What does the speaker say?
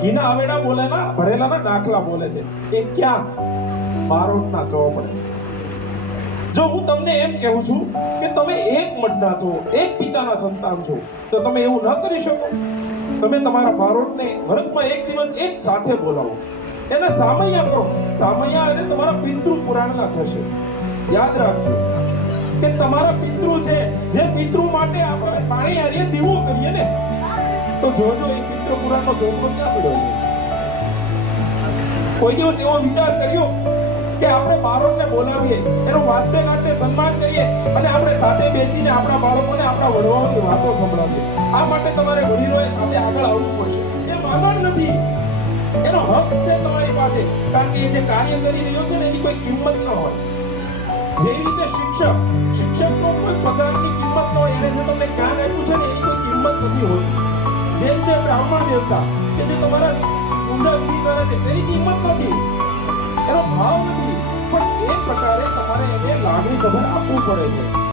ઘીના આવેડા બોલે ના ભરેલા દાખલા બોલે છે. એ ક્યાં? બારોટના ચોપડે. જો હું તમને એમ કહું છું કે તમે એક મઢના છો, એક પિતાના સંતાન છો, તો તમે એવું ન કરી શકો? તમે તમારા બારોટને વર્ષમાં એક દિવસ એક સાથે બોલાવો, એને સામૈયા કરો. સામૈયા એટલે તમારા પિતૃ પુરાણના થશે. યાદ રાખજો કે તમારા પિતૃ છે, જે પિતૃ માટે આપણે પાણી હારીએ દીવો કરીએ ને, તો જોજો એ પિતૃ પુરાણનો ચોપડો ક્યાં પડ્યો છે? કોઈ દિવસ એવો વિચાર કર્યો કે આપણે બાળકોને બોલાવીએ, એનું વાસ્તે ગાતે સન્માન કરીએ અને આપણે સાથે બેસીને આપણા બાળકોને આપણા વડવાઓની વાતો સંભળાવીએ? આ માટે તમારે વડીલોએ સાથે આગળ આવવું પડશે. એ માનણ નથી, એનો હક છે તમારી પાસે, કારણ કે એ જે કાર્ય કરી રહ્યો છે ને એની કોઈ કિંમત ન હોય. જે રીતે શિક્ષક તો કોઈ પગારની કિંમત ન હોય, એને જે તમને જ્ઞાન આપ્યું છે ને એની કોઈ કિંમત નથી હોતી. જે રીતે બ્રાહ્મણ દેવતા કે જે તમારા પૂજા વિધિ કરે છે તેની કિંમત નથી, એનો ભાવ નથી, પણ એ પ્રકારે તમારે એને લાગણી સભર આપવું પડે છે.